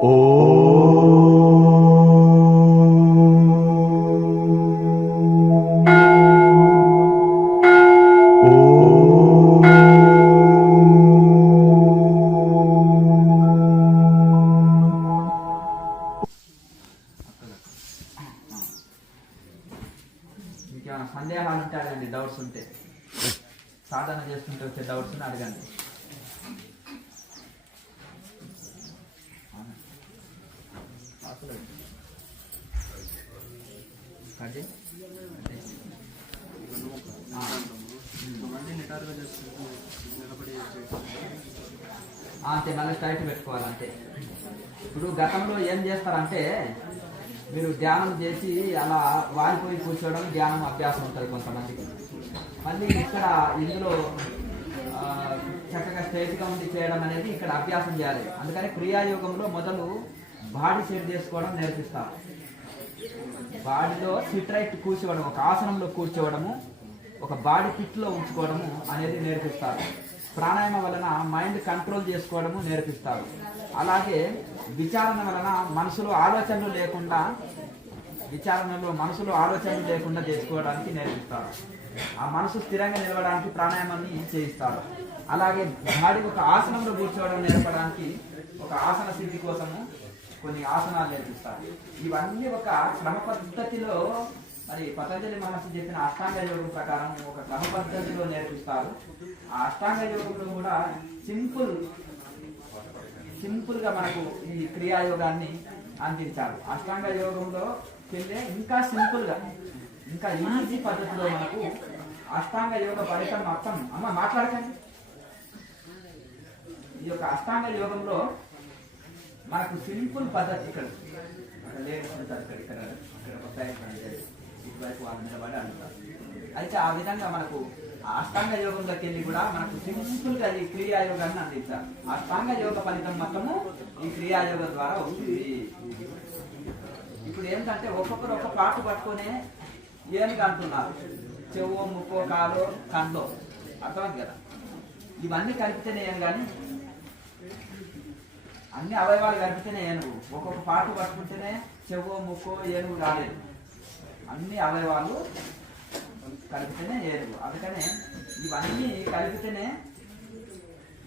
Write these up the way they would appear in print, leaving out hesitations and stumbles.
ఇంకేమైనా సందేహాలు ఉంటే అడగండి, డౌట్స్ ఉంటే సాధన చేసుకుంటూ వచ్చే డౌట్స్ అడగండి. అంతే, మళ్ళీ స్ట్రైట్ పెట్టుకోవాలంటే. ఇప్పుడు గతంలో ఏం చేస్తారంటే మీరు ధ్యానం చేసి అలా వాలిపోయి కూర్చోవడం ధ్యానం అభ్యాసం ఉంటుంది కొంతమందికి. మళ్ళీ ఇక్కడ ఇందులో చక్కగా స్ట్రైట్గా ఉండి చేయడం అనేది ఇక్కడ అభ్యాసం చేయాలి. అందుకని క్రియాయోగంలో మొదలు బాడీ సెట్ చేసుకోవడం నేర్పిస్తారు. బాడీలో సిట్ రైట్ కూర్చోవడం, ఒక ఆసనంలో కూర్చోవడము, ఒక బాడీ ఫిట్లో ఉంచుకోవడము అనేది నేర్పిస్తారు. ప్రాణాయామం వలన మైండ్ కంట్రోల్ చేసుకోవడము నేర్పిస్తారు. అలాగే విచారణ వలన మనసులో ఆలోచనలు లేకుండా చేసుకోవడానికి నేర్పిస్తారు. ఆ మనసు స్థిరంగా నిలవడానికి ప్రాణాయామాన్ని చేయిస్తారు. అలాగే బాడీ ఒక ఆసనంలో కూర్చోవడం నేర్పడానికి ఒక ఆసన సిద్ధి కోసము కొన్ని ఆసనాలు నేర్పిస్తారు. ఇవన్నీ ఒక క్రమ పద్ధతిలో, మరి పతంజలి మహర్షి చెప్పిన అష్టాంగ యోగం ప్రకారం ఒక క్రమ పద్ధతిలో నేర్పిస్తారు. ఆ అష్టాంగ యోగంలో కూడా సింపుల్ గా మనకు ఈ క్రియాయోగాన్ని అందించారు. అష్టాంగ యోగంలో వెళ్ళే ఇంకా సింపుల్ గా, ఇంకా ఈజీ పద్ధతిలో మనకు అష్టాంగ యోగ ఫలితం మొత్తం మాట్లాడకండి. ఈ యొక్క అష్టాంగ యోగంలో మనకు సింపుల్ పద్ధతి ఇక్కడ లేడీస్ ఉంటారు, ఇక్కడ ఇటువైపు వాళ్ళు నిలబడి అంటారు. అయితే ఆ విధంగా మనకు అష్టాంగ యోగంలోకి వెళ్ళి కూడా మనకు సింపుల్ గా ఈ క్రియాయోగాన్ని అందించారు. అష్టాంగ యోగ ఫలితం మొత్తము ఈ క్రియాయోగం ద్వారా వస్తుంది. ఇప్పుడు ఏంటంటే ఒక్కొక్కరు ఒక్క పాటు పట్టుకునే ఏనుగు అంటున్నారు. చెవో, ముక్కో, కాలో, కండ్లో, అర్థమైంది కదా. ఇవన్నీ కలిపితేనే ఏను, కానీ అన్ని అవయవాలు కలిపితేనే ఏనుగు. ఒక్కొక్క పాటు పట్టుకుంటేనే చెవో, ముక్కో, ఏనుగు రాలేదు. అన్ని అవయవాలు కలిపితేనే ఏనుగు. అందుకనే ఇవన్నీ కలిపితేనే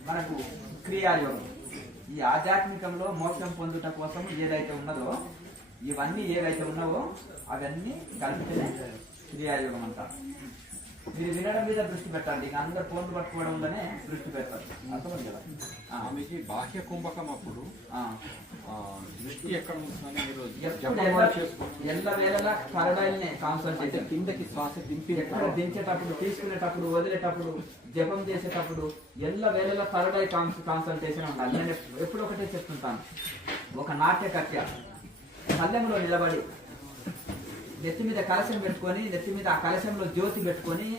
మనకు క్రియాయోగం. ఈ ఆధ్యాత్మికంలో మోక్షం పొందుట కోసం ఏదైతే ఉన్నదో, ఇవన్నీ ఏవైతే ఉన్నావో అవన్నీ కలిపితేనే క్రియాయోగం అంటారు. మీరు వినడం మీద దృష్టి పెట్టండి, ఇక అందరు ఫోన్లు పట్టుకోవడంలోనే దృష్టి పెట్టారు. అర్థమైంది కదా. ఆమెకి బాహ్య కుంభకం అప్పుడు దృష్టి ఎక్కడ ఎల్ల వేళలా కరడాయిల్నే కాన్సన్ట్రేషన్, కిందకి శ్వాస ఎక్కడ దించేటప్పుడు, తీసుకునేటప్పుడు, వదిలేటప్పుడు, జపం చేసేటప్పుడు ఎల్ల వేళలా కరడాయి కాన్సన్ట్రేషన్ ఉండాలి. నేను ఎప్పుడు ఒకటే చెప్తుంటాను. ఒక నాట్యకర్త పల్లెంలో నిలబడి నెత్తి మీద కలశం పెట్టుకొని, నెత్తి మీద ఆ కలశంలో జ్యోతి పెట్టుకొని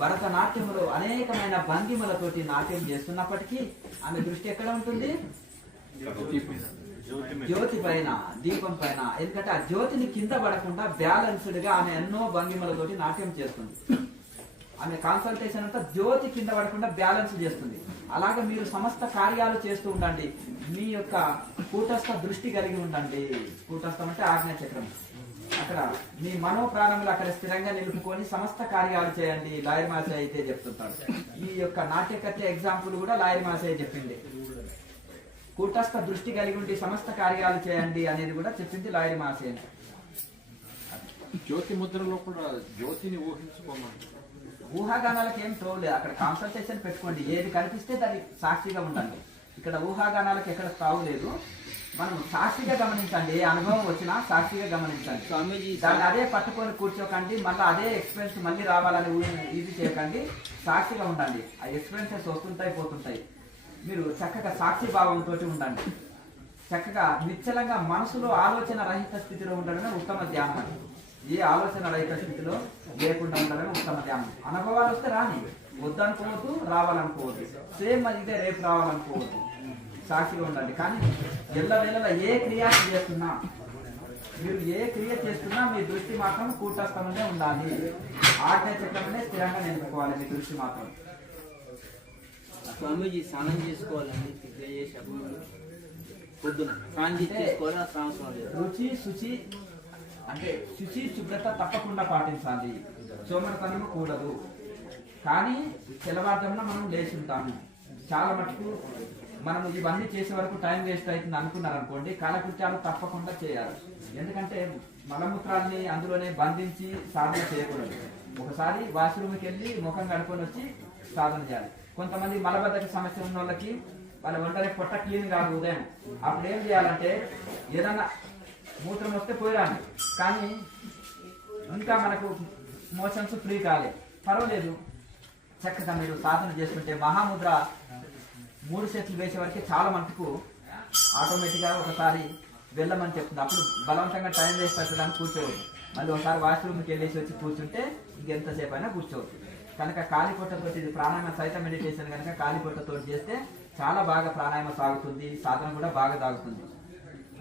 భరతనాట్యంలో అనేకమైన భంగిమలతోటి నాట్యం చేస్తున్నప్పటికీ ఆమె దృష్టి ఎక్కడ ఉంటుంది? జ్యోతి పైన, దీపం పైన. ఎందుకంటే ఆ జ్యోతిని కింద పడకుండా బ్యాలెన్స్డ్ గా ఆమె ఎన్నో భంగిమలతోటి నాట్యం చేస్తుంది. ఆమె కాన్సన్ట్రేషన్ అంతా జ్యోతి కింద పడకుండా బ్యాలెన్స్ చేస్తుంది. అలాగే మీరు సమస్త కార్యాలు చేస్తూ ఉండండి. మీ యొక్క కూటస్థ దృష్టి కలిగి ఉండండి. కూటస్థం అంటే ఆజ్ఞా చక్రం. అక్కడ మీ మనో ప్రాణములు అక్కడ స్థిరంగా నిలుపుకొని సమస్త కార్యాలు చేయండి. లాయర్ మాసే అయితే చెప్తుంటాడు. ఈ యొక్క నాట్యకర్త ఎగ్జాంపుల్ కూడా లాయర్ మాసే చెప్పింది. కూటస్థ దృష్టి కలిగి ఉండి సమస్త కార్యాలు చేయండి అనేది కూడా చెప్పింది లాయర్ మాసే. జ్యోతి ముద్రలో కూడా జ్యోతిని ఊహించుకోమని. ఊహాగానాలకు ఏం తోలేదు. అక్కడ కాన్సన్ట్రేషన్ పెట్టుకోండి. ఏది కనిపిస్తే దాన్ని సాక్షిగా ఉండండి. ఇక్కడ ఊహాగానాలకు ఎక్కడ తావు లేదు. మనం సాక్షిగా గమనించండి. ఏ అనుభవం వచ్చినా సాక్షిగా గమనించండి. దాన్ని అదే పట్టుకొని కూర్చోకండి. మళ్ళీ అదే ఎక్స్పీరియన్స్ మళ్ళీ రావాలని ఇది చేయకండి. సాక్షిగా ఉండండి. ఆ ఎక్స్పీరియన్సెస్ వస్తుంటాయి, పోతుంటాయి. మీరు చక్కగా సాక్షి భావంతో ఉండండి. చక్కగా నిశ్చలంగా మనసులో ఆలోచన రహిత స్థితిలో ఉండడమే ఉత్తమ ధ్యానం. ఏ ఆలోచన రహిత స్థితిలో లేకుండా ఉండడమే ఉత్తమ ధ్యానం. అనుభవాలు వస్తే రాని, వద్దనుకోవద్దు, రావాలనుకోవద్దు. సేమ్ ఇదే రేపు రావాలనుకోవద్దు. సాక్షిగా ఉండండి. కానీ ఎల్లవేళలా ఏ క్రియ చేస్తున్నా, మీరు ఏ క్రియ చేస్తున్నా మీ దృష్టి మాత్రం కూటస్థంలోనే ఉండాలి. ఆజ్ఞా చక్రంలోనే స్థిరంగా నిలుపుకోవాలి మీ దృష్టి మాత్రం. స్వామీజీ స్నానం చేసుకోవాలండి క్రియ చేసేటప్పుడు. పొద్దున సాంజి తీసుకోవాలి అవసరం లేదు. రుచి శుచి అంటే శుచి శుభ్రత తప్పకుండా పాటించాలి, సోమరితనము కూడదు. కానీ తెల్లవారుజామున మనం లేచి ఉంటాము. చాలా మటుకు మనం ఇవన్నీ చేసే వరకు టైం వేస్ట్ అవుతుంది అనుకున్నారు అనుకోండి, కాలకృత్యాలు తప్పకుండా చేయాలి. ఎందుకంటే మలమూత్రాన్ని అందులోనే బంధించి సాధన చేయకూడదు. ఒకసారి వాష్రూమ్కి వెళ్ళి ముఖం కడుక్కొని వచ్చి సాధన చేయాలి. కొంతమంది మలబద్ధక సమస్య ఉన్న వాళ్ళకి వాళ్ళ ఒంటరి పొట్ట క్లీన్ కాదు ఉదయం, అప్పుడు ఏం చేయాలంటే ఏదన్నా మూత్రం వస్తే పోయిరాను, కానీ ఇంకా మనకు మోషన్స్ ఫ్రీ కాలే పర్వాలేదు, చక్కగా మీరు సాధన చేస్తుంటే మహాముద్ర 3 సెట్లు వేసే వరకే చాలా మటుకు ఆటోమేటిక్గా ఒకసారి వెళ్ళమని చెప్తుంది. అప్పుడు బలవంతంగా టైం వేస్ట్ అవుతుందని కూర్చోవద్దు. మళ్ళీ ఒకసారి వాష్రూమ్కి వెళ్ళేసి వచ్చి కూర్చుంటే ఇంకెంతసేపు అయినా కూర్చోవచ్చు. కనుక కాలి పొట్టతో ఇది ప్రాణాయామ సహిత మెడిటేషన్ కనుక కాలి పొట్టతో చేస్తే చాలా బాగా ప్రాణాయామ సాగుతుంది, సాధన కూడా బాగా సాగుతుంది.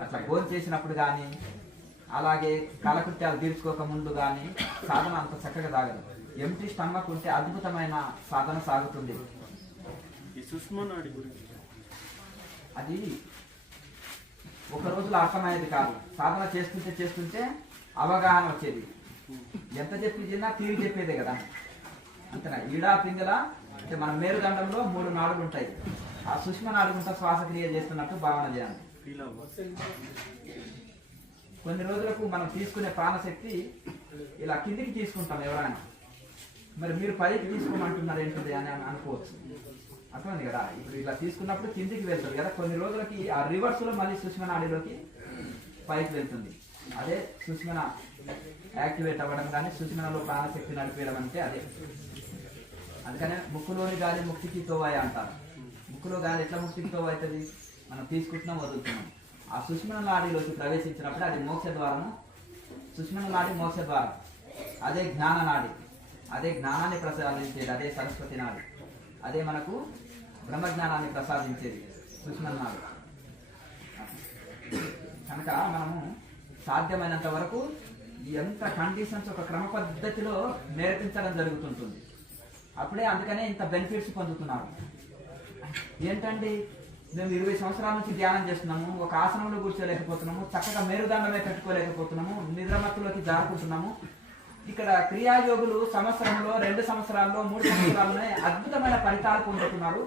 అట్లా భోజనం చేసినప్పుడు కానీ అలాగే కాలకృత్యాలు తీర్చుకోక ముందు కానీ సాధన అంత చక్కగా సాగదు. ఎంటీ స్టమక్ ఉంటే అద్భుతమైన సాధన సాగుతుంది. ఈ సుష్మానాడి గురించి అది ఒక రోజులో అర్థమయ్యేది కాదు, సాధన చేస్తుంటే చేస్తుంటే అవగాహన వచ్చేది. ఎంత చెప్పినా తిరిగి చెప్పేదే కదా. అంతేనా? ఈడా పింగళ అంటే మన మేరుదండంలో 3 నాడులు ఉంటాయి. ఆ సుష్మ నాడుగుంటా శ్వాసక్రియ చేస్తున్నట్టు భావన చేయాలి. కొన్ని రోజులకు మనం తీసుకునే ప్రాణశక్తి ఇలా కిందికి తీసుకుంటాం ఎవరైనా. మరి మీరు పైకి తీసుకోమంటున్నారు ఏంటిది అని అనుకోవచ్చు. అర్థమైంది కదా? ఇప్పుడు ఇలా తీసుకున్నప్పుడు కిందికి వెళ్తుంది కదా, కొన్ని రోజులకి ఆ రివర్స్ లో మళ్ళీ సుష్మ నాడిలోకి పైకి వెళ్తుంది. అదే సుష్మన యాక్టివేట్ అవ్వడం కానీ సుష్మనలో ప్రాణశక్తి నడిపేయడం అంటే అదే. అందుకనే ముక్కులోని గాలి ముక్తికి తోవాయి అంటారు. ముక్కులో గాలి ఎట్లా ముక్తికి తోవ అవుతుంది? మనం తీసుకుంటున్నాం, వదులుతున్నాం. ఆ సుష్మన నాడిలోకి ప్రవేశించినప్పుడు అది మోక్ష ద్వారము. సుష్మన నాడి మోక్ష ద్వారం. అదే జ్ఞాన నాడి, అదే జ్ఞానాన్ని ప్రసాదించేది. అదే సరస్వతి నాడి, అదే మనకు బ్రహ్మజ్ఞానాన్ని ప్రసాదించేది సుష్మన నాడి. కనుక మనము సాధ్యమైనంత వరకు ఎంత కండిషన్స్ ఒక క్రమ పద్ధతిలో నేర్పించడం జరుగుతుంటుంది. అప్పుడే అందుకనే ఇంత బెనిఫిట్స్ పొందుతున్నారు. ఏంటండి, మేము 20 సంవత్సరాల నుంచి ధ్యానం చేస్తున్నాము, ఒక ఆసనంలో కూర్చోలేకపోతున్నాము, చక్కగా మేరుదండమే పెట్టుకోలేకపోతున్నాము, నిద్రమత్తులోకి జారుకుంటున్నాము. ఇక్కడ క్రియాయోగులు సంవత్సరంలో 2 సంవత్సరాల్లో 3 సంవత్సరాల్లోనే అద్భుతమైన ఫలితాలు పొందుతున్నారు.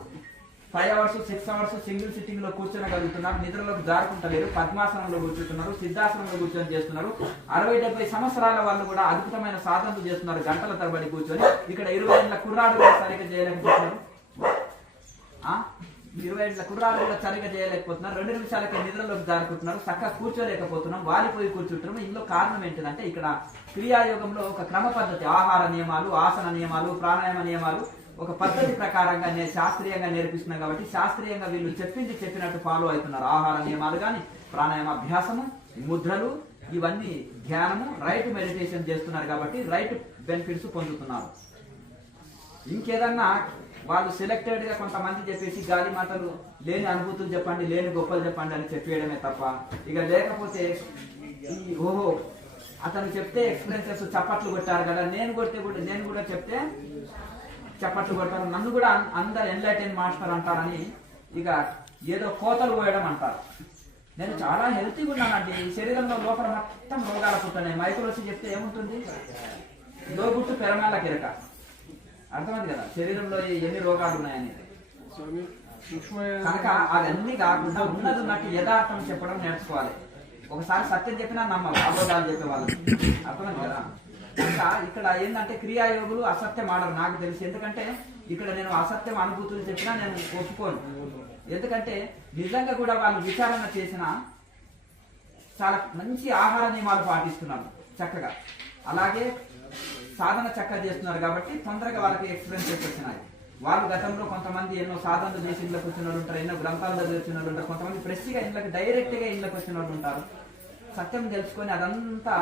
5 hours 6 hours సింగిల్ సిట్టింగ్ లో కూర్చోగలుగుతున్నారు, నిద్రలోకి జారుకుంటలేరు, పద్మాసనంలో కూర్చుంటున్నారు, సిద్ధాసనంలో కూర్చొని చేస్తున్నారు. 60-70 సంవత్సరాల వాళ్ళు కూడా అద్భుతమైన సాధనలు చేస్తున్నారు, గంటల తరబడి కూర్చొని. ఇక్కడ 20 ఏళ్ళ కుర్రాడు కూడా సరిగ్గా చేయలేకపోతున్నారు. 20 ఏళ్ళ కుర్రాడు కూడా సరిగ్గా చేయలేకపోతున్నారు. 2 నిమిషాలకే నిద్రలోకి జారుకుంటున్నారు, చక్కగా కూర్చోలేకపోతున్నాం, వాలిపోయి కూర్చుంటున్నాం. ఇందులో కారణం ఏంటిదంటే ఇక్కడ క్రియాయోగంలో ఒక క్రమ పద్ధతి, ఆహార నియమాలు, ఆసన నియమాలు, ప్రాణాయామ నియమాలు ఒక పద్ధతి ప్రకారంగా శాస్త్రీయంగా నేర్పిస్తున్నాం. కాబట్టి శాస్త్రీయంగా వీళ్ళు చెప్పినట్టు ఫాలో అవుతున్నారు. ఆహార నియమాలు కానీ, ప్రాణాయామ అభ్యాసము, ముద్రలు, ఇవన్నీ ధ్యానము, రైట్ మెడిటేషన్ చేస్తున్నారు. కాబట్టి రైట్ బెనిఫిట్స్ పొందుతున్నారు. ఇంకేదన్నా వాళ్ళు సెలెక్టెడ్ గా కొంతమంది చెప్పేసి గాలి మాటలు, లేని అనుభూతులు చెప్పండి, లేని గొప్పలు చెప్పండి అని చెప్పేయడమే తప్ప, ఇక లేకపోతే ఈ ఓహో అతను చెప్తే ఎక్స్పీరియన్సెస్ చప్పట్లు కొట్టారు కదా, నేను కూడా చెప్తే చప్పట్లు కొడతారు, నన్ను కూడా అందరు ఎన్లైటైన్ మాస్టర్ అంటారని ఇక ఏదో కోతలు పోయడం అంటారు. నేను చాలా హెల్తీగా ఉన్నానండి, ఈ శరీరంలో లోపల మొత్తం రోగాలు పుట్టినాయి. మైకులు వచ్చి చెప్తే ఏముంటుంది? లోగుట్టు పెరమాల కిరక. అర్థమైంది కదా శరీరంలో ఎన్ని రోగాలు ఉన్నాయని. కనుక అవన్నీ కాకుండా ఉన్నది ఉన్నట్టు యథార్థం చెప్పడం నేర్చుకోవాలి. ఒకసారి సత్యం చెప్పినా నమ్మాలి, అబద్ధాలు చెప్పేవాళ్ళు. అర్థమైంది కదా? ఇంకా ఇక్కడ ఏంటంటే క్రియాయోగులు అసత్యం ఆడరు నాకు తెలిసి. ఎందుకంటే ఇక్కడ నేను అసత్యం అనుభూతులు చెప్పినా నేను ఒప్పుకోను. ఎందుకంటే నిజంగా కూడా వాళ్ళు విచారణ చేసిన చాలా మంచి ఆహార నియమాలు పాటిస్తున్నారు చక్కగా, అలాగే సాధన చక్కగా చేస్తున్నారు. కాబట్టి తొందరగా వాళ్ళకి ఎక్స్పీరియన్సెస్ వచ్చినాయి. వాళ్ళు గతంలో కొంతమంది ఎన్నో సాధనలు చేసి ఇళ్ళకి వచ్చిన వాళ్ళు ఉంటారు, ఎన్నో గ్రంథాలు వచ్చిన వాళ్ళు ఉంటారు, కొంతమంది ఫ్రెష్గా ఇళ్ళకి డైరెక్ట్గా ఇళ్ళకి వచ్చిన వాళ్ళు ఉంటారు. సత్యం తెలుసుకొని అదంతా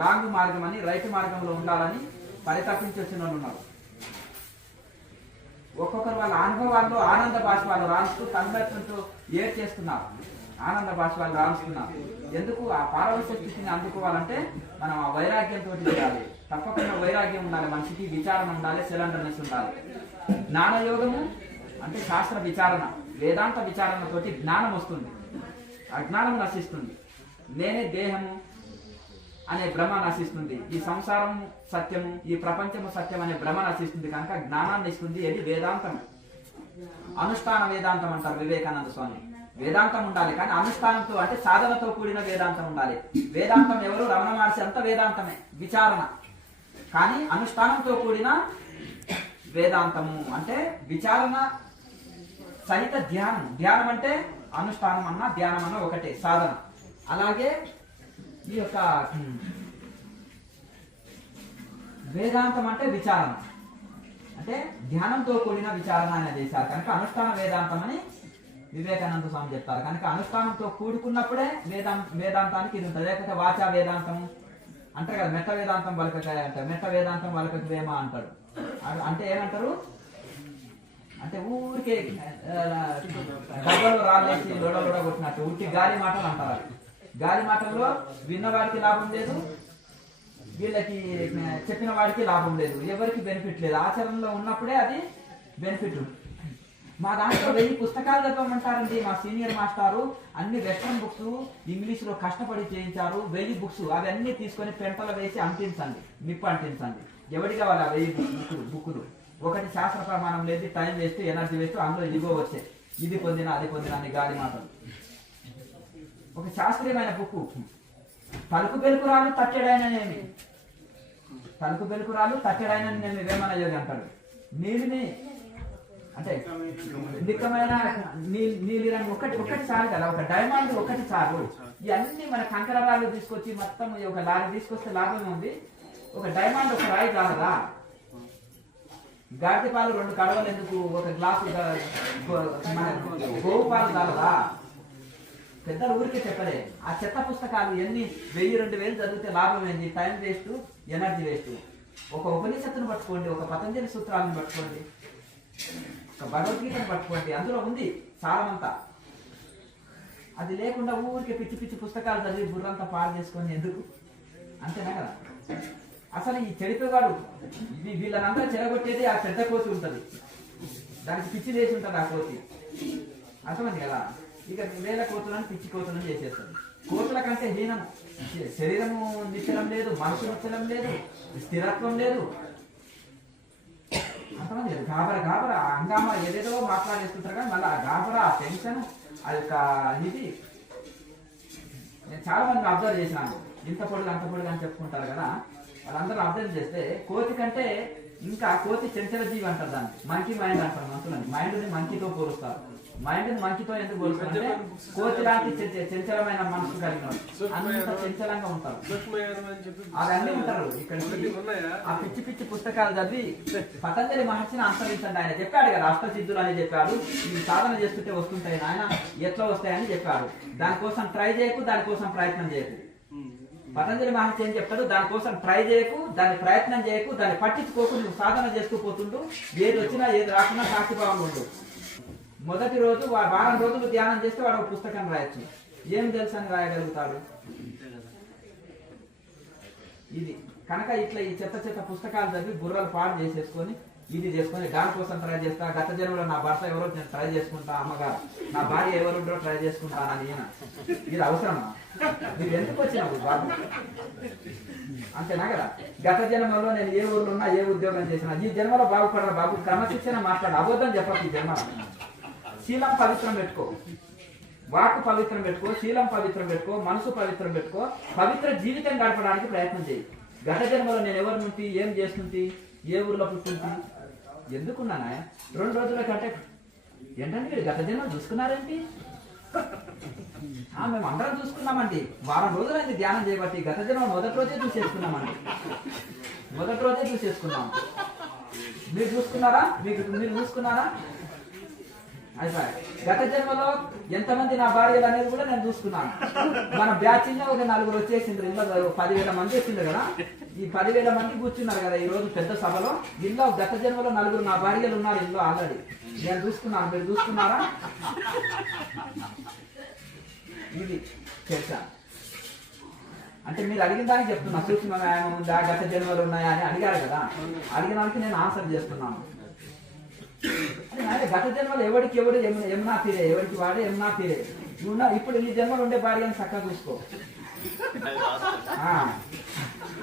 రాంగ్ మార్గం అని రైట్ మార్గంలో ఉండాలని పరితపించి వచ్చిన వాళ్ళు ఉన్నారు. ఒక్కొక్కరు వాళ్ళ అనుభవాల్లో ఆనంద బాష్పాలు రాస్తూ తన్మయత్వంతో చేస్తున్నారు, ఆనంద బాష్పాలు రాస్తున్నారు. ఎందుకు? ఆ పారవశ్య స్థితిని అందుకోవాలంటే మనం ఆ వైరాగ్యంతో చేయాలి. తప్పకుండా వైరాగ్యం ఉండాలి, మనిషికి విచారణ ఉండాలి, సిలిండర్నెస్ ఉండాలి. జ్ఞానయోగము అంటే శాస్త్ర విచారణ, వేదాంత విచారణతోటి జ్ఞానం వస్తుంది. అజ్ఞానం నశిస్తుంది. నేనే దేహము అనే భ్రమ నశిస్తుంది. ఈ సంసారం సత్యము, ఈ ప్రపంచము సత్యం అనే భ్రమ నశిస్తుంది కనుక జ్ఞానాన్ని ఇస్తుంది. ఇది వేదాంతం. అనుష్ఠాన వేదాంతం అంటారు వివేకానంద స్వామి. వేదాంతం ఉండాలి కానీ అనుష్ఠానంతో అంటే సాధనతో కూడిన వేదాంతం ఉండాలి. వేదాంతం ఎవరు? రమణ మహర్షి అంతా వేదాంతమే, విచారణ. కానీ అనుష్ఠానంతో కూడిన వేదాంతము అంటే విచారణ సహిత ధ్యానం. ధ్యానం అంటే అనుష్ఠానం అన్న ధ్యానం అన్న ఒకటే, సాధన. అలాగే ఈ యొక్క వేదాంతం అంటే విచారణ, అంటే ధ్యానంతో కూడిన విచారణ అనేది చేశారు కనుక అనుష్ఠాన వేదాంతం అని వివేకానంద స్వామి చెప్తారు. కనుక అనుష్ఠానంతో కూడుకున్నప్పుడే వేదాంతానికి ఇది ఉంటుంది. లేకపోతే వాచా వేదాంతం అంటారు కదా, మెట్ట వేదాంతం వలకకాయ అంటారు, మెట్ట వేదాంతం వలకకు వేమ అంటారు. అంటే ఏమంటారు అంటే ఊరికే డబ్బలు రాలేసి లొడ కొట్టినట్టు ఉట్టి గాలి మాటలు అంటారు. గాలి మాటల్లో విన్నవాడికి లాభం లేదు, వీళ్ళకి చెప్పిన వాడికి లాభం లేదు, ఎవరికి బెనిఫిట్ లేదు. ఆచరణలో ఉన్నప్పుడే అది బెనిఫిట్. మా దాంట్లో 1000 పుస్తకాలు చదవమంటారండి మా సీనియర్ మాస్టారు. అన్ని వెస్ట్రన్ బుక్స్ ఇంగ్లీష్లో కష్టపడి చేయించారు. 1000 బుక్స్ అవన్నీ తీసుకొని పెంటలు వేసి అంటించండి, నిప్పు అంటించండి. ఎవరికి కావాలి ఆ 1000 బుక్కులు? ఒకటి శాస్త్ర ప్రమాణం లేదు, టైం వేస్ట్, ఎనర్జీ వేస్ట్. అందులో ఇదిగో వచ్చే ఇది పొందిన అది పొందిన అని గాలి మాటలు. ఒక శాస్త్రీయమైన బుక్. తలుపు బెలుకురాలు తట్టెడైననేమి, తలుపు బెలుకురాలు తట్టెడైనని వేమన యోగి అంటాడు. నీలిని అంటే నిక్కమైన నీలి రంగు ఒకటిసారి కదా, ఒక డైమండ్ ఒకటిసారి. ఇవన్నీ మన కంకరరాళ్ళు తీసుకొచ్చి మొత్తం ఒక లారీ తీసుకొస్తే లాభం ఉంది. ఒక డైమండ్ ఒక రాయి కాదా? గాడి పాలు 2 కడవలు ఎందుకు? ఒక గ్లాసు మన గోవు పాలు కాదా? పెద్దలు ఊరికే చెప్పలే. ఆ చెత్త పుస్తకాలు ఎన్ని 1000-2000 చదివితే లాభం ఏంది? Time waste, energy waste. ఒక ఉపనిషత్తును పట్టుకోండి, ఒక పతంజలి సూత్రాలను పట్టుకోండి, ఒక భగవద్గీతను పట్టుకోండి, అందులో ఉంది సారమంతా. అది లేకుండా ఊరికే పిచ్చి పిచ్చి పుస్తకాలు చదివి బుర్రంతా పాడు చేసుకొని ఎందుకు? అంతేనా కదా? అసలు ఈ చెడిపోగాడు వీళ్ళనంతా చెడగొట్టేది ఆ పెద్ద కోతి ఉంటుంది, దానికి పిచ్చి చేసి ఉంటుంది ఆ కోతి. అర్థమైంది కదా? ఇక 1000 కోతులను పిచ్చి కోతులను చేసేస్తుంది. కోతుల కంటే హీనం. శరీరము నిచ్చలం లేదు, మనసు నిచ్చలం లేదు, స్థిరత్వం లేదు. అర్థమైంది కదా? గాబరా హంగామా ఏదేదో మాట్లాడేస్తుంటారు కానీ మళ్ళీ ఆ గాబరా, ఆ టెన్షన్, ఆ యొక్క ఇది నేను చాలా మంది అబ్జర్వ్ చేసినాను. ఇంత పొడుగు అంత పొడుగు అని చెప్పుకుంటారు కదా, వాళ్ళందరూ అబ్జర్వ్ చేస్తే కోతి కంటే ఇంకా కోతి చంచల జీవి అంటారు దాన్ని. మంకీ మైండ్ అంటారు మనుషులని. మైండ్ని మంకీతో పోలుస్తారు. మైండ్ని మంకీతో ఎందుకు పోలుస్తారంటే కోతి లాంటి చంచలమైన మనసు కలిగిన అంత చంచలంగా ఉంటారు. అవన్నీ ఉంటారు. ఇక్కడ ఆ పిచ్చి పిచ్చి పుస్తకాలు చదివి పతంజలి మహర్షిని అనుసరించండి. ఆయన చెప్పాడు కదా, అష్టసిద్ధులు అని చెప్పాడు. ఇవి సాధన చేస్తుంటే వస్తుంటాయి నాయన, ఎట్లా వస్తాయని చెప్పాడు. దానికోసం ట్రై చేయకు, దానికోసం ప్రయత్నం చేయకు. పతంజలి మహర్షి ఏం చెప్తాడు? దానికోసం ట్రై చేయకు, దాన్ని ప్రయత్నం చేయకు, దాన్ని పట్టించుకోకు, నువ్వు సాధన చేస్తూ పోతుండు. ఏది వచ్చినా ఏది రాకున్నా సాక్షిభావం ఉండు. మొదటి రోజు వారం రోజులు ధ్యానం చేస్తే వాడు ఒక పుస్తకం రాయొచ్చు. ఏం తెలుసు అని రాయగలుగుతాడు? ఇది కనుక ఇట్లా ఈ చెత్త పుస్తకాలు చదివి బుర్రలు పాడు చేసేసుకొని ఇది చేసుకొని దానికోసం ట్రై చేస్తా. గత జన్మలో నా భర్త ఎవరో నేను ట్రై చేసుకుంటా, అమ్మగారు నా భార్య ఎవరుండో ట్రై చేసుకుంటానని. ఇది అవసరమా? మీరు ఎందుకు వచ్చినావు బాబు? అంతేనా కదా? గత జన్మలో నేను ఏ ఊర్లో ఉన్నా, ఏ ఉద్యోగం చేసినా, ఈ జన్మలో బాగుపడరా బాబు, క్రమశిక్షణ మాట్లాడు, అబద్ధం చెప్పకు. ఈ జన్మ శీలం పవిత్రం పెట్టుకో, వాక్కు పవిత్రం పెట్టుకో, శీలం పవిత్రం పెట్టుకో, మనసు పవిత్రం పెట్టుకో, పవిత్ర జీవితం గడపడానికి ప్రయత్నం చేయి. గత జన్మలో నేను ఎవరి నుండి, ఏం చేస్తుంది, ఏ ఊర్లో పుట్టింది, ఎందుకున్నానా 2 రోజుల కంటే ఏంటంటే మీరు గత జన్మ చూసుకున్నారేంటి? మేము అందరం చూసుకున్నామండి. వారం రోజులైంది ధ్యానం చేయబట్టి. గత జన్మ మొదటి రోజే చూసేసుకున్నామండి. మొదటి రోజే చూసేసుకున్నాము. మీరు చూసుకున్నారా? మీరు చూసుకున్నారా? అయితే గత జన్మలో ఎంతమంది నా భార్యలు అనేది కూడా నేను చూసుకున్నాను. మన బ్యాచ్ ఒక 4 వచ్చేసిండ్రు. ఇంట్లో 10,000 మంది వచ్చిండ్రు కదా. ఈ 10,000 మంది కూర్చున్నారు కదా ఈ రోజు పెద్ద సభలో. ఇంట్లో గత జన్మలో 4 నా భార్యలు ఉన్నారు ఇంట్లో ఆల్రెడీ. నేను చూసుకున్నాను. మీరు చూసుకున్నారా? ఇది చర్చ. అంటే మీరు అడిగిన దానికి చెప్తున్నా. సూక్ష్మ వ్యాయామం ఉందా, గత జన్మలు ఉన్నాయా అని అడిగారు కదా. అడిగిన దానికి నేను ఆన్సర్ చేస్తున్నాను. గత జన్మలో ఎవరికి యమునా తీరే, ఎవరికి వాడే యమునా తీరే. ఇప్పుడు నీ జన్మలో ఉండే భార్యను చక్కగా చూసుకో.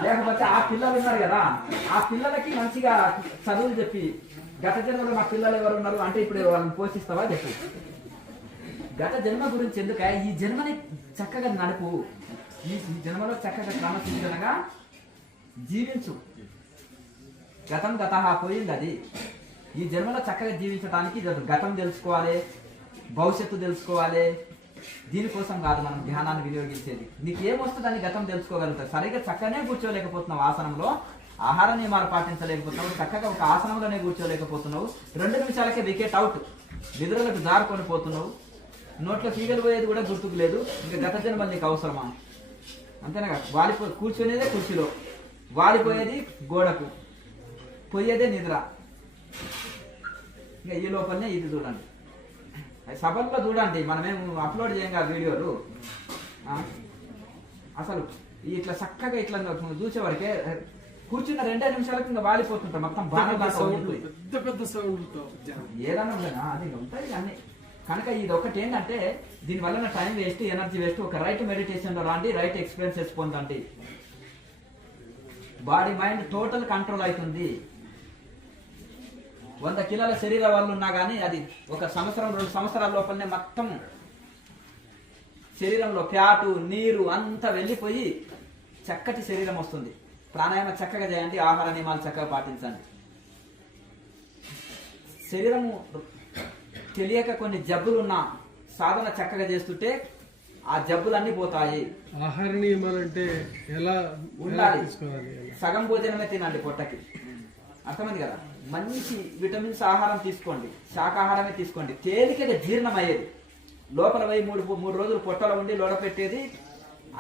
లేకపోతే ఆ పిల్లలు ఉన్నారు కదా, ఆ పిల్లలకి మంచిగా చదువులు చెప్పి గత జన్మలో మా పిల్లలు ఎవరు ఉన్నారు అంటే ఇప్పుడు వాళ్ళని పోషిస్తావా చెప్పు. గత జన్మ గురించి ఎందుక, ఈ జన్మని చక్కగా నడుపు. ఈ జన్మలో చక్కగా క్రమశిక్షణగా జీవించు. గతం గత పోయింది అది. ఈ జన్మలో చక్కగా జీవించడానికి గతం తెలుసుకోవాలి, భవిష్యత్తు తెలుసుకోవాలి. దీనికోసం కాదు మనం ధ్యానాన్ని వినియోగించేది. నీకు ఏమొస్తుంది అని గతం తెలుసుకోగలుగుతావు. సరిగ్గా చక్కనే కూర్చోలేకపోతున్నావు ఆసనంలో, ఆహార నియమాలు పాటించలేకపోతున్నావు, చక్కగా ఒక ఆసనంలోనే కూర్చోలేకపోతున్నావు, 2 నిమిషాలకే వికెట్ అవుట్, నిద్రలకు జారుకొని పోతున్నావు, నోట్లో తీగలు పోయేది కూడా గుర్తుకు లేదు. ఇంకా గత జన్మలు నీకు అవసరమా? అంతేనా? కూర్చునేదే కుర్చీలో, వాలిపోయేది గోడకు, పోయేదే నిద్ర. ఇంకా ఈ లోపలనే ఇది చూడండి, సభల్లో చూడండి. మనమేం అప్లోడ్ చేయం కదా వీడియోలు. అసలు ఇట్లా చక్కగా ఇట్లా చూసేవాడికే కూర్చున్న 2 నిమిషాలకు ఇంకా వాలిపోతుంటాం మొత్తం. పెద్ద సౌండ్ ఏదన్నా అది ఉంటాయి అన్ని. కనుక ఇది ఒకటి ఏంటంటే దీనివల్ల టైం వేస్ట్, ఎనర్జీ వేస్ట్. ఒక రైట్ మెడిటేషన్ లో రాండి, రైట్ ఎక్స్పీరియన్సెస్ పొందండి. బాడీ మైండ్ టోటల్ కంట్రోల్ అవుతుంది. 100 కిలోల శరీర వాళ్ళు ఉన్నా కానీ అది 1 సంవత్సరం 2 సంవత్సరాల లోపలనే మొత్తం శరీరంలో ఫ్యాటు నీరు అంతా వెళ్ళిపోయి చక్కటి శరీరం వస్తుంది. ప్రాణాయామం చక్కగా చేయండి, ఆహార నియమాలు చక్కగా పాటించండి. శరీరము తెలియక కొన్ని జబ్బులున్నా సాధన చక్కగా చేస్తుంటే ఆ జబ్బులన్నీ పోతాయి. ఆహార నియమాలు అంటే ఎలా ఉండాలి? సగం భోజనమే తినండి పొట్టకి, అర్థమైంది కదా. మంచి విటమిన్స్ ఆహారం తీసుకోండి, శాకాహారమే తీసుకోండి. తేలికగా జీర్ణం అయ్యేది, లోపల పోయి 3 రోజులు పొట్టలో ఉండి లోడ పెట్టేది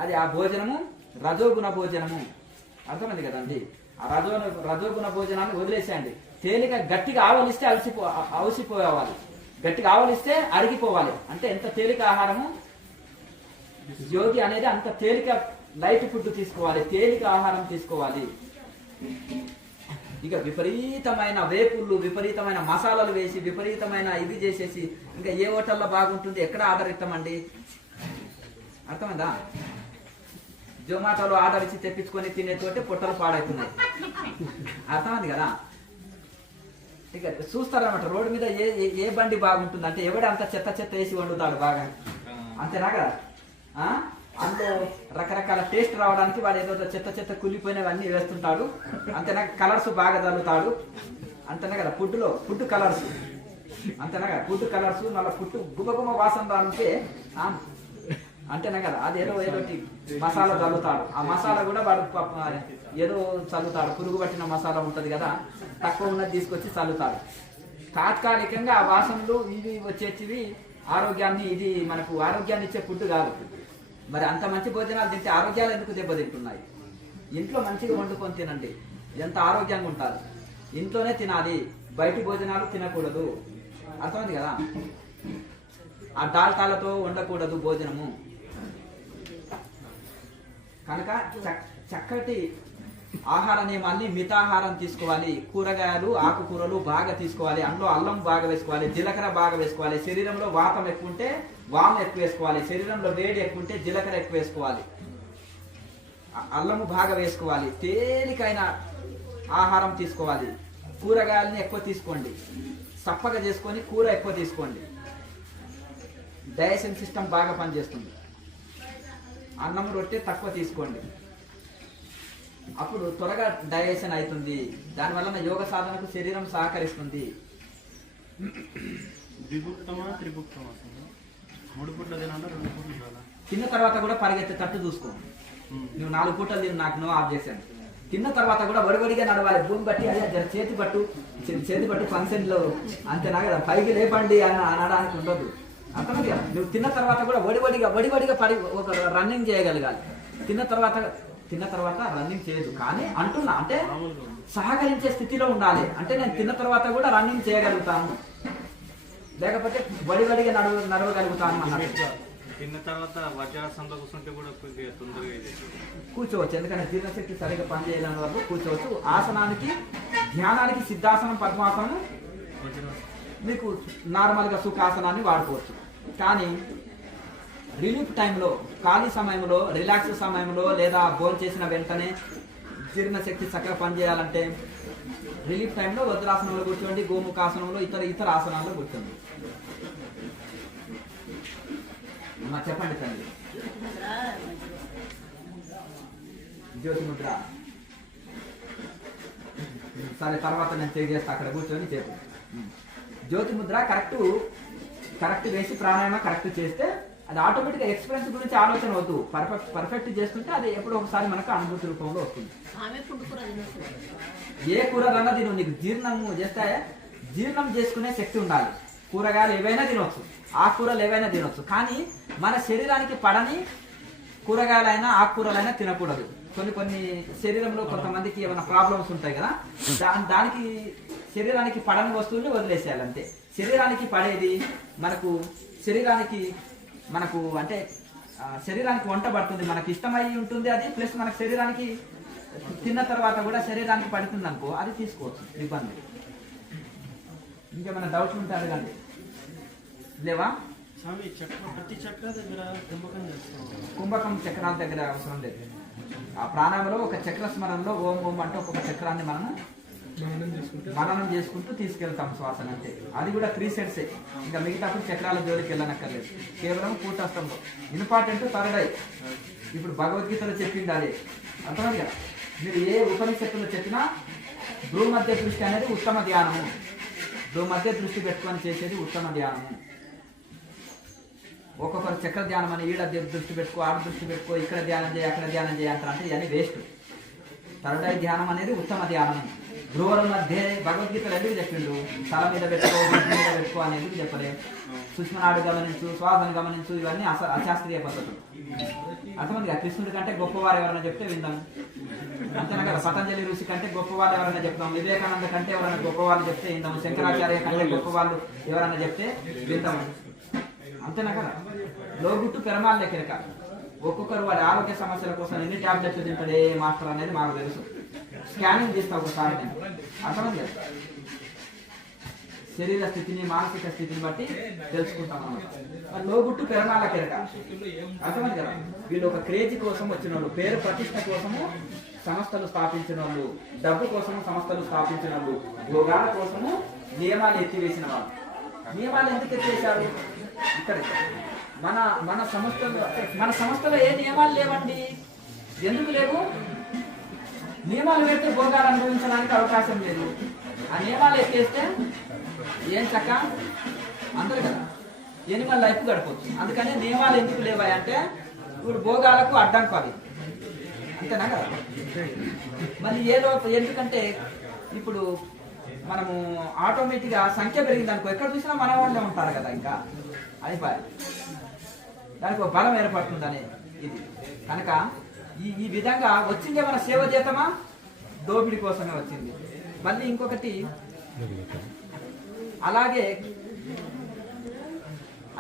అది ఆ భోజనము రజోగుణ భోజనము. అర్థమైంది కదండి. ఆ రజోగుణ భోజనాన్ని వదిలేసేయండి. తేలిక గట్టిగా ఆవలిస్తే అలసిపోవాలి, గట్టిగా ఆవలిస్తే అరిగిపోవాలి. అంటే ఎంత తేలిక ఆహారము యోగి అనేది అంత తేలిక లైట్ ఫుడ్ తీసుకోవాలి, తేలిక ఆహారం తీసుకోవాలి. ఇక విపరీతమైన వేపుళ్ళు, విపరీతమైన మసాలాలు వేసి, విపరీతమైన ఇది చేసేసి ఇంకా ఏ హోటల్లో బాగుంటుంది, ఎక్కడ ఆర్డర్ ఇస్తామండి? అర్థమైందా? జొమాటోలో ఆర్డర్ ఇచ్చి తెప్పించుకొని తినేతోటి పొట్టలు పాడవుతున్నాయి. అర్థమైంది కదా. ఇక చూస్తారనమాట రోడ్డు మీద ఏ బండి బాగుంటుంది అంటే ఎవడ అంత చెత్త వేసి వండుతాడు బాగా, అంతేనా కదా. అందులో రకరకాల టేస్ట్ రావడానికి వాడు ఏదో చెత్త కుళ్ళిపోయినవన్నీ వేస్తుంటాడు, అంతేనా. కలర్స్ బాగా చల్లుతాడు, అంతేనా కదా. ఫుడ్ కలర్స్, అంతేనా కదా. ఫుడ్ కలర్స్ మళ్ళీ ఫుడ్ గుమగుమ వాసన రానుంటే అంతేనా కదా. అది ఏదో మసాలా చల్లుతాడు, ఆ మసాలా కూడా వాడు ఏదో చల్లుతాడు, పురుగు పట్టిన మసాలా ఉంటది కదా, తక్కువ ఉన్నది తీసుకొచ్చి చల్లుతాడు. తాత్కాలికంగా ఆ వాసనలు ఇవి వచ్చేటివి ఆరోగ్యాన్ని, ఇది మనకు ఆరోగ్యాన్ని ఇచ్చే ఫుడ్ కాదు. మరి అంత మంచి భోజనాలు తింటే ఆరోగ్యాలు ఎందుకు దెబ్బతింటున్నాయి? ఇంట్లో మంచిగా వండుకొని తినండి, ఎంత ఆరోగ్యంగా ఉంటారు. ఇంట్లోనే తినాలి, బయటి భోజనాలు తినకూడదు. అర్థమైంది కదా. ఆ డాల్టాలతో వండకూడదు భోజనము. కనుక చక్కటి ఆహార నియమాల్ని మితాహారం తీసుకోవాలి. కూరగాయలు ఆకుకూరలు బాగా తీసుకోవాలి, అందులో అల్లం బాగా వేసుకోవాలి, జీలకర్ర బాగా వేసుకోవాలి. శరీరంలో వాతం ఎక్కువ ఉంటే వాము ఎక్కువ వేసుకోవాలి, శరీరంలో వేడి ఎక్కువ ఉంటే జీలకర్ర ఎక్కువ వేసుకోవాలి, అల్లము బాగా వేసుకోవాలి. తేలికైన ఆహారం తీసుకోవాలి. కూరగాయలని ఎక్కువ తీసుకోండి, సప్పగా చేసుకొని కూర ఎక్కువ తీసుకోండి. డైజెషన్ సిస్టమ్ బాగా పనిచేస్తుంది. అన్నం రొట్టె తక్కువ తీసుకోండి, అప్పుడు త్వరగా డైజెషన్ అవుతుంది. దానివల్ల యోగ సాధనకు శరీరం సహకరిస్తుంది. తిన్న తర్వాత కూడా పరిగెత్తేటట్టు చూసుకో. నువ్వు 4 పూటలు తిని నాకు నువ్వు ఆఫ్ చేశాను. తిన్న తర్వాత కూడా వడివడిగా నడవాలి, భూమి బట్టి అదే చేతి పట్టు ఫంక్షన్లో అంతేనా కదా. పైకి లేపండి అని అనడానికి ఉండదు, అర్థమైంది కదా. నువ్వు తిన్న తర్వాత కూడా వడివడిగా ఒక రన్నింగ్ చేయగలగాలి. తిన్న తర్వాత రన్నింగ్ చేయదు, కానీ అంటున్నా అంటే సహకరించే స్థితిలో ఉండాలి. అంటే నేను తిన్న తర్వాత కూడా రన్నింగ్ చేయగలుగుతాను, లేకపోతే వడివడిగా నడవగలుగుతాను అన్నట్టు. తిన్న తర్వాత వజ్రాసనంలో కూర్చుంటే కూడా కొద్దిగా తొందరగా కూర్చోవచ్చు, ఎందుకంటే జీర్ణశక్తి సరిగ్గా పనిచేయలేని వరకు కూర్చోవచ్చు. ఆసనానికి ధ్యానానికి సిద్ధాసనం, పద్మాసనం, మీకు నార్మల్గా సుఖాసనాన్ని వాడుకోవచ్చు. కానీ రిలీఫ్ టైంలో, ఖాళీ సమయంలో, రిలాక్స్ సమయంలో, లేదా భోజనం చేసిన వెంటనే జీర్ణశక్తి చక్కగా పనిచేయాలంటే రిలీఫ్ టైంలో వజ్రాసనంలో కూర్చోండి, గోముఖాసనంలో, ఇతర ఆసనాల్లో కూర్చోండి. చెప్పండి తండ్రి. జ్యోతి ముద్ర సరే, తర్వాత నేను చెక్ చేస్తా, అక్కడ కూర్చొని చెప్పు. జ్యోతి ముద్ర కరెక్ట్ వేసి ప్రాణాయామ కరెక్ట్ చేస్తే అది ఆటోమేటిక్గా ఎక్స్పీరియన్స్ గురించి ఆలోచన వద్దు. పర్ఫెక్ట్ చేస్తుంటే అది ఎప్పుడో ఒకసారి మనకు అనుభూతి రూపంలో వస్తుంది. ఏ కూరలన్నా తిను, నీకు జీర్ణం చేసుకునే శక్తి ఉండాలి. కూరగాయలు ఏవైనా తినొచ్చు, ఆకుకూరలు ఏవైనా తినొచ్చు, కానీ మన శరీరానికి పడని కూరగాయలైనా ఆకుకూరలైనా తినకూడదు. కొన్ని శరీరంలో కొంతమందికి ఏమైనా ప్రాబ్లమ్స్ ఉంటాయి కదా, దానికి శరీరానికి పడని వస్తువుల్ని వదిలేసేయాలి అంతే. శరీరానికి పడేది అంటే శరీరానికి వంట పడుతుంది, మనకి ఇష్టమై ఉంటుంది అది, ప్లస్ మనకు శరీరానికి తిన్న తర్వాత కూడా శరీరానికి పడుతుంది అనుకో, అది తీసుకోవచ్చు, ఇబ్బంది. ఇంకేమైనా డౌట్లు ఉంటే అడగండి. లేవా? కుంభకం చక్రాల దగ్గర అవసరం లేదు. ఆ ప్రాణంలో ఒక చక్ర స్మరణలో ఓం ఓం అంటే ఒక్కొక్క చక్రాన్ని మనము మననం చేసుకుంటూ తీసుకెళ్తాం శ్వాసను అంతే. అది కూడా 3 సెట్సే, ఇంకా మిగతాప్పుడు చక్రాల జోలికి వెళ్ళనక్కర్లేదు, కేవలం కూటస్థంలో. Important third I. ఇప్పుడు భగవద్గీతలో చెప్పింది అదే, అర్థమైంది కదా. మీరు ఏ ఉపనిషత్తులో చెప్పినా భ్రూమధ్య దృష్టి అనేది ఉత్తమ ధ్యానము. భ్రూమధ్య దృష్టి పెట్టుకొని చేసేది ఉత్తమ ధ్యానము. ఒక్కొక్కరు చక్ర ధ్యానం అని ఈడ దృష్టి పెట్టుకో, ఆడ దృష్టి పెట్టుకో, ఇక్కడ ధ్యానం చేయి, అక్కడ ధ్యానం చేయి అంటే ఇవన్నీ వేస్ట్. థర్డ్ ఐ ధ్యానం అనేది ఉత్తమ ధ్యానం. భ్రూవరం మధ్య భగవద్గీతలు ఎందుకు చెప్పిండు? తల మీద పెట్టుకో, మీద పెట్టుకో అని ఎందుకు చెప్పలేదు? సుష్మనాడు గమనించు, శ్వాసను గమనించు, ఇవన్నీ అశాస్త్రీయ పద్ధతులు. అర్థమంది. కృష్ణుడి కంటే గొప్పవారు ఎవరైనా చెప్తే విందాం, అంతేనా కదా. పతంజలి ఋషి కంటే గొప్పవాళ్ళు ఎవరైనా చెప్తాం, వివేకానంద కంటే ఎవరైనా గొప్పవాళ్ళు చెప్తే విందాం, శంకరాచార్య కంటే గొప్పవాళ్ళు ఎవరైనా చెప్తే విందాము, అంతేనా కదా. లోగుట్టు పెరమాల దగ్గర ఒక్కొక్కరు వారి ఆరోగ్య సమస్యల కోసం ఎన్ని టాబ్లెట్లు తింటాడు ఏ మాస్టర్ అనేది మాకు తెలుసు. స్కానింగ్ చేస్తా ఒకసారి నేను, అర్థమైంది కదా. శరీర స్థితిని, మానసిక స్థితిని బట్టి తెలుసుకుంటాం అన్నమాట. లోగుట్టు పెరమాల కెరక, అర్థమైంది కదా. వీళ్ళు ఒక క్రేజీ కోసం వచ్చిన వాళ్ళు, పేరు ప్రతిష్ట కోసము సంస్థలు స్థాపించిన వాళ్ళు, డబ్బు కోసము సంస్థలు స్థాపించిన వాళ్ళు, భోగాల కోసము నియమాలు ఎత్తివేసిన వాళ్ళు. నియమాలు ఎందుకు ఎత్తివేశారు? ఇక్కడ మన సంస్థలో ఏ నియమాలు లేవండి. ఎందుకు లేవు? నియమాలు పెడితే భోగాలు అనుభవించడానికి అవకాశం లేదు. ఆ నియమాలు ఎత్తేస్తే ఏం చక్క అందరు కదా ఎనిమల్ లైఫ్ గడపవచ్చు. అందుకని నియమాలు ఎందుకు లేవాయి అంటే ఇప్పుడు భోగాలకు అడ్డంకు అవి, అంతేనా కదా. మళ్ళీ ఎందుకంటే ఇప్పుడు మనము ఆటోమేటిక్గా సంఖ్య పెరిగింది అనుకో, ఎక్కడ చూసినా మన వాళ్ళే ఉంటారు కదా, ఇంకా అయిపోయి దానికి ఒక బలం ఏర్పడుతుందని ఇది. కనుక ఈ విధంగా వచ్చిందే మన సేవ చేతమా, దోపిడి కోసమే వచ్చింది. మళ్ళీ ఇంకొకటి అలాగే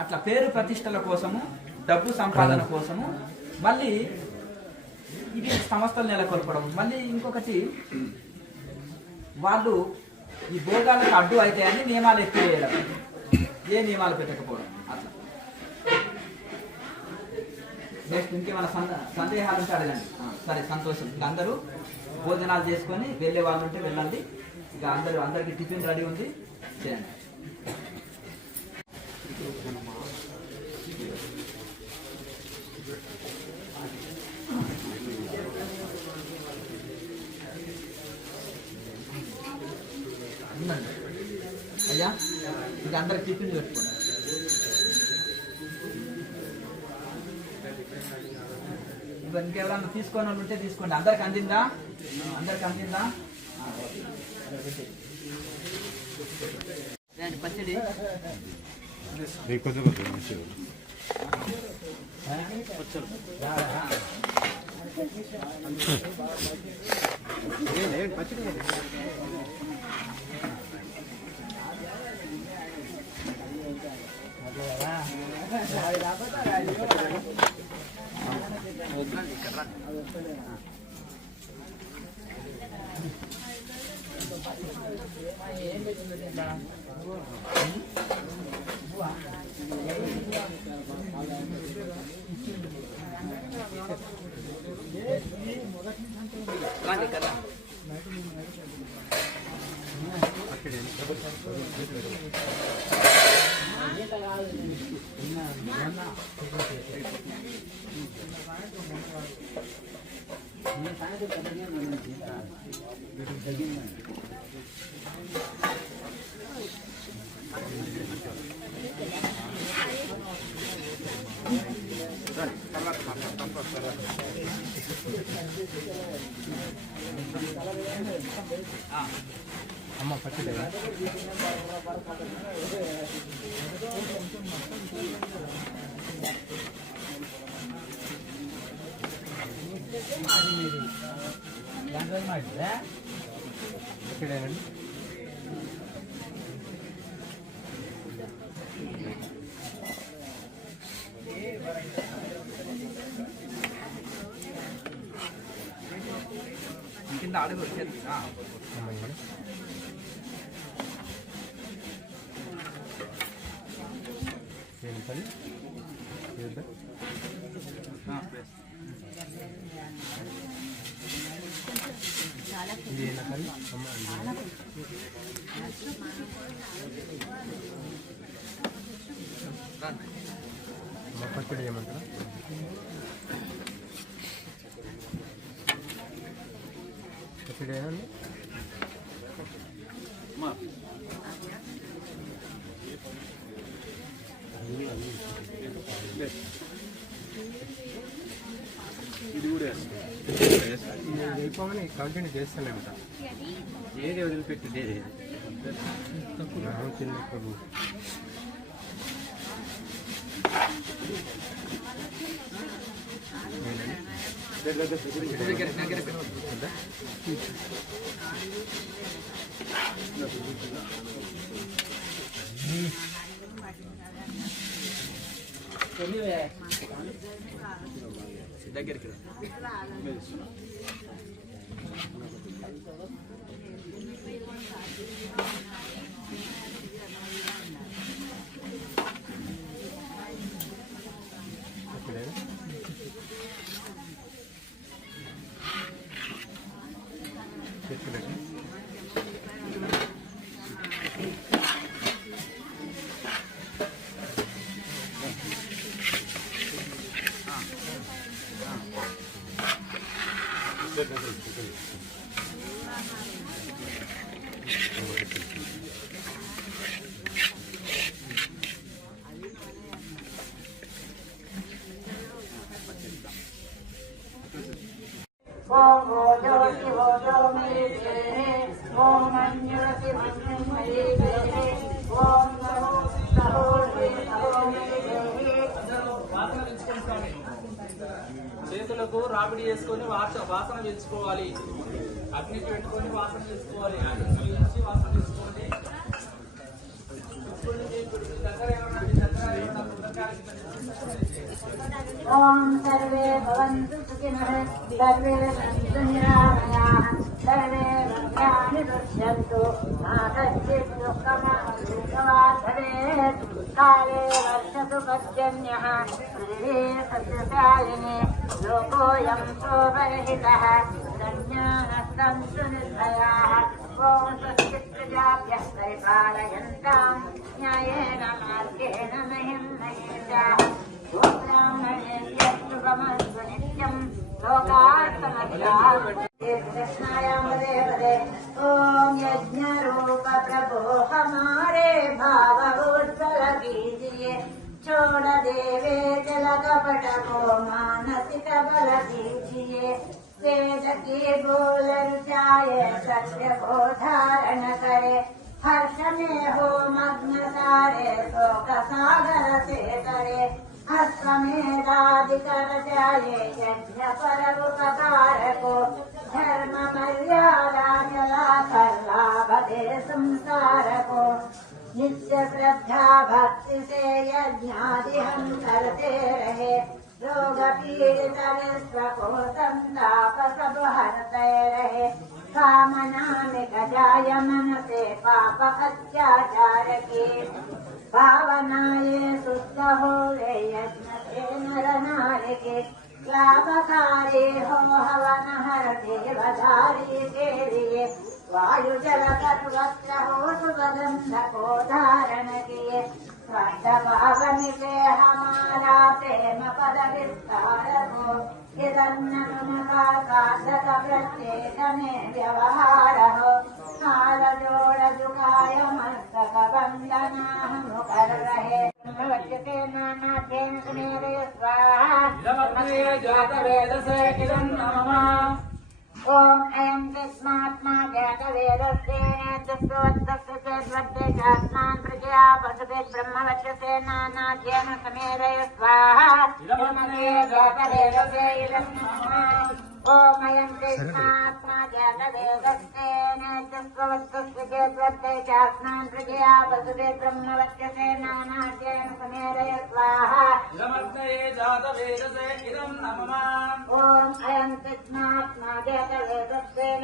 అట్లా పేరు ప్రతిష్టల కోసము, డబ్బు సంపాదన కోసము మళ్ళీ ఇది సంస్థలు నెలకొల్పడం. మళ్ళీ ఇంకొకటి వాళ్ళు ఈ భోగాలకు అడ్డు అయితే అని నియమాలు ఎత్తివేయడం, ఏ నియమాలు పెట్టకపోవడం అట్లా. నెక్స్ట్ ఇంకేమైనా సందేహాలు ఉంటే అడగండి. సరే, సంతోషం. ఇక అందరూ భోజనాలు చేసుకొని వెళ్ళే వాళ్ళు ఉంటే వెళ్ళండి. ఇక అందరికి టిఫిన్ రెడీ ఉంది, చేయండి. అయ్యా ఇక అందరికి టిఫిన్ పెట్టుకోండి. ఇంకెవరన్నా తీసుకోని వాళ్ళు ఉంటే తీసుకోండి. అందరికి అందిందా? పచ్చడి అమ్మ పచ్చడి పచ్చడేనండి. కింద అడుగు వచ్చేది పని ఇది కర్రీ అమ్మ పచ్చడి చేయమంటారా? పచ్చడి ఏనండి. ఇది కూడా నేను వెళ్ళిపోమని కంటిన్యూ చేస్తానంట. ఏది వదిలిపెట్టింది చిన్న ప్రభు దగ్గరికి ओम ओजो शिवोजो मे देहे ओम मन्युरति मन्युं मे देहे ओम नमो सहोर्वे सहो मे देहे చేతులకు రాపిడి చేసుకొని వాసన తెచ్చుకోవాలి. అగ్నికి పెట్టుకొని వాసన తెచ్చుకోవాలి. అగ్ని నుంచి వాసన తెచ్చుకోండి. ओम सर्वे भवन्तु सुखिनः सर्वे सन्तु निरामयाः सर्वे भद्राणि पश्यन्तु मा कश्चित् दुःखमाप्नुयात् भवेत् काले वर्षतु पर्जन्यः पृथिवी सस्यशालिनी लोकोऽयं शोभरहितः सज्ञानः सन्तु निर्भयाः ओम स्वस्तिः प्रजाभ्यः परिपालयन्तां न्यायेन मार्गेण मह्यं महेशाः ब्राह्मणेभ्यस्तुभमस्तु नित्यं लोकाः समस्ताः कृष्णायां पदे पदे ओम यज्ञरूप प्रभो हमारे भाव उज्ज्वल कीजिए छोड़ देवे जल कपट को मानसिक बल दीजिए वेद की बोल रुचाए सत्य को धारण करे हर्ष में हो मग्न सारे शोक सागर से करे अश्वमेधादि कर जाए यज्ञ पर उपकार को धर्म मर्यादा जला कर लाभ दे संसार को नित्य श्रद्धा भक्ति से यज्ञादि हम करते रहे रोग पीड़ित विश्व को संताप सब हरते रहे कामना में गजाय मन से पाप अत्याचार के भावनाये शुद्ध हो रे यज्ञ से नर नारी के लाभकारी हो हवन हर देवधारी के लिए वायु जल सर्वत्र हो सुगंध को धारण किए स्वार्थ भावन से हमारा प्रेम पद विस्तार हो का साधक प्रत्येक में व्यवहार हो हार जोड़ जुगाय मस्तक वंदना हम कर रहे के नाना मेरे स्वाहा ओम ऐं तस्मात्मा जातवेदस्तेन प्रजया ब्रह्मवक्षसे नानाद्येन समेरय स्वाहा जातवेदसे इदं नमः ओम ऐं तस्मात्मा जातवेदस्तेन प्रजया ब्रह्मवक्षसे नानाद्येन समेरय स्वाहा ओम ऐं तस्मात्मा जातवेदस्तेन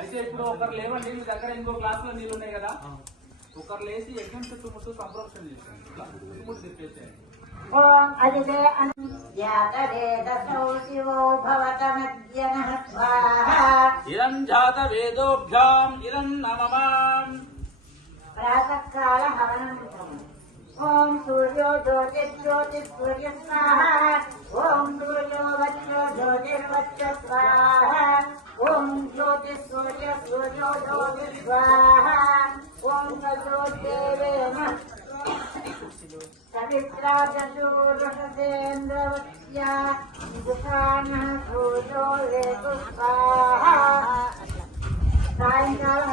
అయితే ఇప్పుడు ఒకరు లేవండి మీ దగ్గర ఇంకో గ్లాస్ లో నీళ్ళు ఉన్నాయి కదా ఒకరు లేచి యజ్ఞం చుట్టుముట్టు సంప్రోక్షణ చేశారు చుట్టుముట్టు తిప్పేసేయండి ओम अदिते जातवेदसौ शिवो भवतमद्यनः स्वाहा इदं जातवेदोभ्याम् इदं नमः प्रातःकाल हवनम् ओम सूर्यो ज्योतिर्ज्योतिः स्वाहा ओम सूर्यो वच्चो ज्योतिर्वच्चो स्वाहा ओम ज्योतिः सूर्यो ज्योतिः स्वाहा ओम तजोदेवेन सवित्रा चतुर्दशेन्द्रवत्या दुकानः सूर्यो रेतु स्वाहा सायंकाल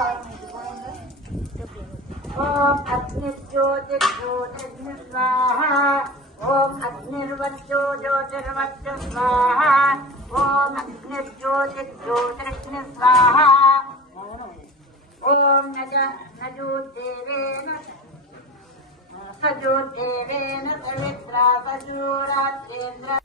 ओम अग्निज्योतिर्ज्योतिर्न स्वाहा ओम अग्निर्वच्चो ज्योतिर्वच्चो स्वाहा ओम अग्निर्ज्योतिर्ज्योतिर्न स्वाहा ओम सजोदेवेन सवित्रा सजोरात्रेन्द्र